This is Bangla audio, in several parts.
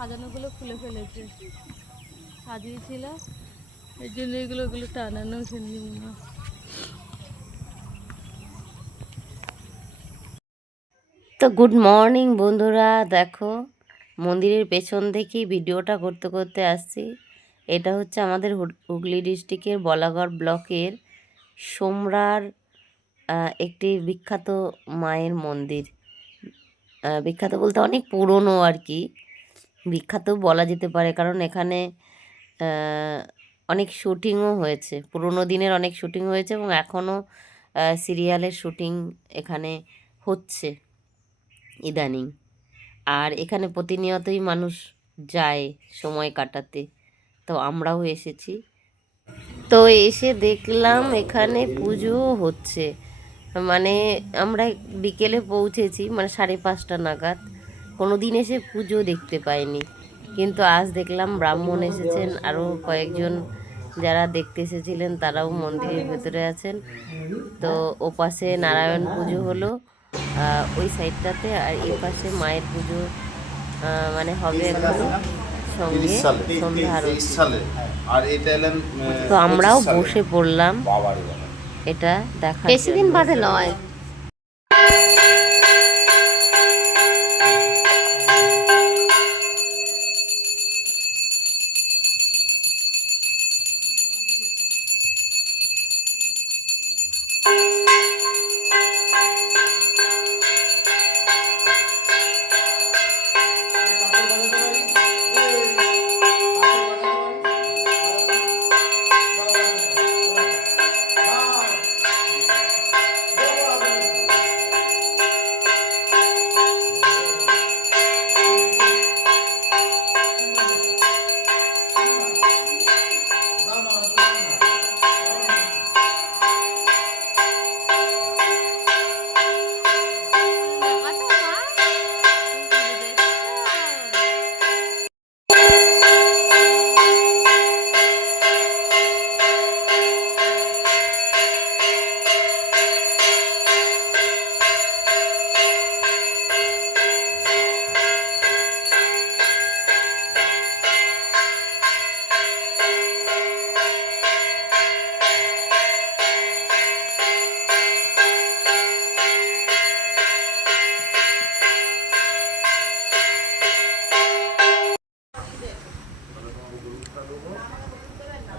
সাজানোগুলো খুলে ফেলেছে, সাজিয়েছিল এই জন্য এগুলো টানানো না। তো গুড মর্নিং বন্ধুরা, দেখো মন্দিরের পেছন থেকেই ভিডিওটা করতে করতে আসছি। এটা হচ্ছে আমাদের হুগলি ডিস্ট্রিক্টের বলাগড় ব্লকের সোমরার একটি বিখ্যাত মায়ের মন্দির। বিখ্যাত বলতে অনেক পুরনো আর কি, বিখ্যাত বলা যেতে পারে, কারণ এখানে অনেক শুটিংও হয়েছে, পুরনো দিনের অনেক শুটিং হয়েছে এবং এখনও সিরিয়ালের শুটিং এখানে হচ্ছে ইদানিং। আর এখানে প্রতিনিয়তই মানুষ যায় সময় কাটাতে, তো আমরাও এসেছি। তো এসে দেখলাম এখানে পুজো হচ্ছে, মানে আমরা বিকেলে পৌঁছেছি, মানে 5:30 নাগাদ। কোনো দিন এসে পুজো দেখতে পাইনি, কিন্তু আজ দেখলাম ব্রাহ্মণ এসেছেন, আরও কয়েকজন যারা দেখতে এসেছিলেন তারাও মন্দিরের ভেতরে আছেন। তো ওপাশে নারায়ণ পুজো হলো ওই সাইডটাতে, আর এ পাশে মায়ের পুজো মানে হবে এখনো, সঙ্গে সন্ধ্যা আরতি। তো আমরাও বসে পড়লাম এটা দেখা, বেশি দিন বাদে নয়।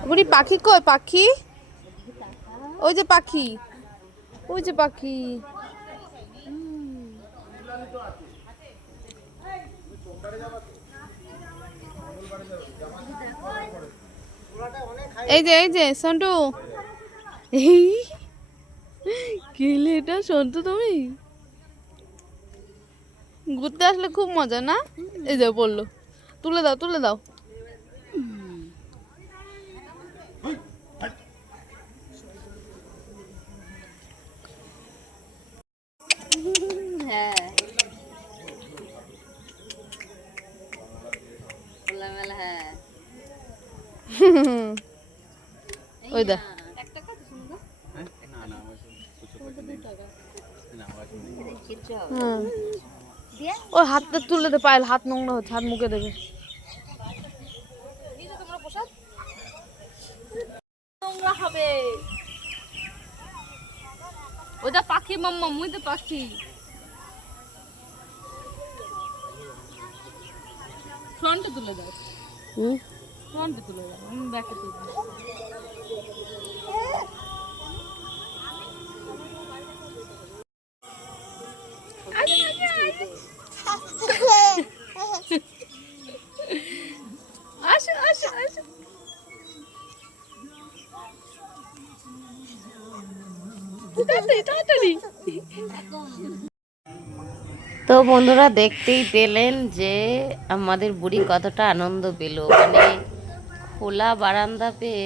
বুড়ি পাখি কই? পাখি ওই যে পাখি, ওই যে পাখি। এই যে সন্টু, এই কেলে এটা সন্টু, তুমি ঘুরতে আসলে খুব মজা না? এই যে বললো, তুলে দাও তুলে দাও। হ্যাঁ হ্যাঁ ওই দা ওই হাতটা তুলে দে, পায়েল হাত নোংরা হচ্ছে, হাত মুখে দেবে। নোংরা হবে ওইটা পাখি মাম্মা, মুই তো পাখি। ফ্রন্টে তুলে দাও, ফ্রন্টে তুলে দাও, আমি ব্যাকে তুলে দাও। আসো আসো আসো। তো বন্ধুরা দেখতেই পেলেন যে আমাদের বুড়ি কতটা আনন্দ পেল, মানে খোলা বারান্দা পেয়ে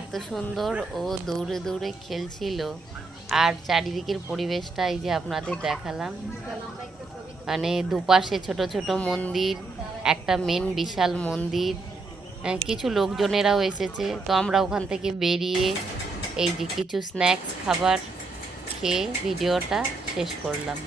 এত সুন্দর ও দৌড়ে দৌড়ে খেলছিল। আর চারিদিকের পরিবেশটা এই যে আপনাদের দেখালাম, মানে দুপাশে ছোট ছোট মন্দির, একটা মেন বিশাল মন্দির, কিছু লোকজনেরাও এসেছে। তো আমরা ওখান থেকে বেরিয়ে এই যে কিছু স্ন্যাক্স খাবার খেয়ে ভিডিওটা শেষ করলাম।